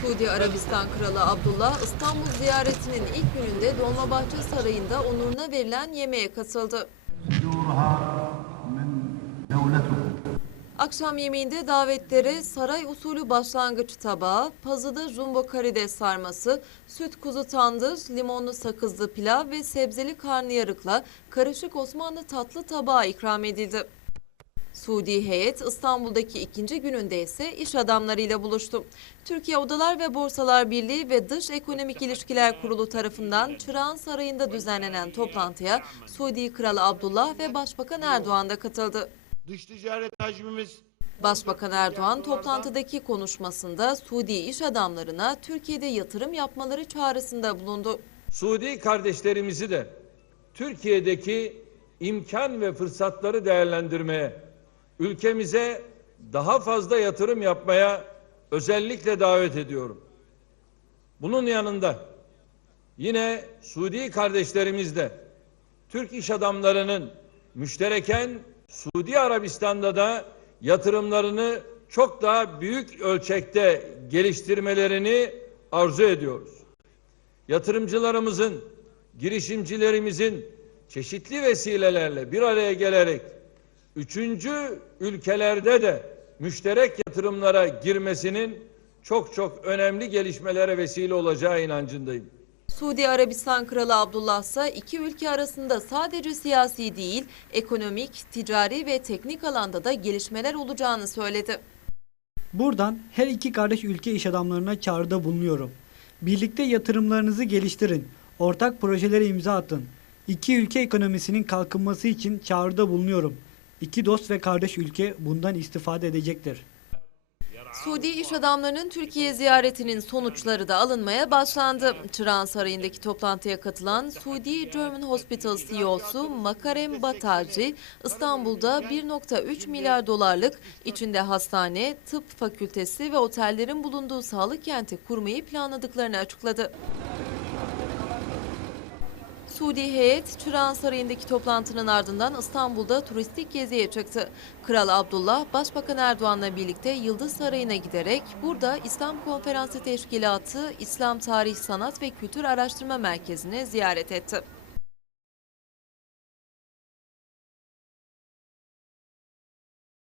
Suudi Arabistan Kralı Abdullah İstanbul ziyaretinin ilk gününde Dolmabahçe Sarayı'nda onuruna verilen yemeğe katıldı. Akşam yemeğinde davetlere saray usulü başlangıç tabağı, pazıda jumbo karide sarması, süt kuzu tandır, limonlu sakızlı pilav ve sebzeli karnıyarıkla karışık Osmanlı tatlı tabağı ikram edildi. Suudi heyet İstanbul'daki ikinci gününde ise iş adamlarıyla buluştu. Türkiye Odalar ve Borsalar Birliği ve Dış Ekonomik İlişkiler Kurulu tarafından Çırağan Sarayı'nda düzenlenen toplantıya Suudi Kralı Abdullah ve Başbakan Erdoğan da katıldı. Dış ticaret hacmimiz Başbakan Erdoğan toplantıdaki konuşmasında Suudi iş adamlarına Türkiye'de yatırım yapmaları çağrısında bulundu. Suudi kardeşlerimizi de Türkiye'deki imkan ve fırsatları değerlendirmeye, ülkemize daha fazla yatırım yapmaya özellikle davet ediyorum. Bunun yanında yine Suudi kardeşlerimiz de Türk iş adamlarının müştereken Suudi Arabistan'da da yatırımlarını çok daha büyük ölçekte geliştirmelerini arzu ediyoruz yatırımcılarımızın, girişimcilerimizin çeşitli vesilelerle bir araya gelerek üçüncü ülkelerde de müşterek yatırımlara girmesinin çok çok önemli gelişmelere vesile olacağı inancındayım. Suudi Arabistan Kralı Abdullah ise iki ülke arasında sadece siyasi değil, ekonomik, ticari ve teknik alanda da gelişmeler olacağını söyledi. Buradan her iki kardeş ülke iş adamlarına çağrıda bulunuyorum. Birlikte yatırımlarınızı geliştirin. Ortak projelere imza atın. İki ülke ekonomisinin kalkınması için çağrıda bulunuyorum. İki dost ve kardeş ülke bundan istifade edecektir. Suudi iş adamlarının Türkiye ziyaretinin sonuçları da alınmaya başlandı. Çırağan Sarayı'ndaki toplantıya katılan Suudi German Hospital CEO'su Makarem Bataji, İstanbul'da 1.3 milyar dolarlık içinde hastane, tıp fakültesi ve otellerin bulunduğu sağlık kenti kurmayı planladıklarını açıkladı. Suudi heyet Çırağan Sarayı'ndaki toplantının ardından İstanbul'da turistik geziye çıktı. Kral Abdullah, Başbakan Erdoğan'la birlikte Yıldız Sarayı'na giderek burada İslam Konferansı Teşkilatı İslam Tarih Sanat ve Kültür Araştırma Merkezi'ni ziyaret etti.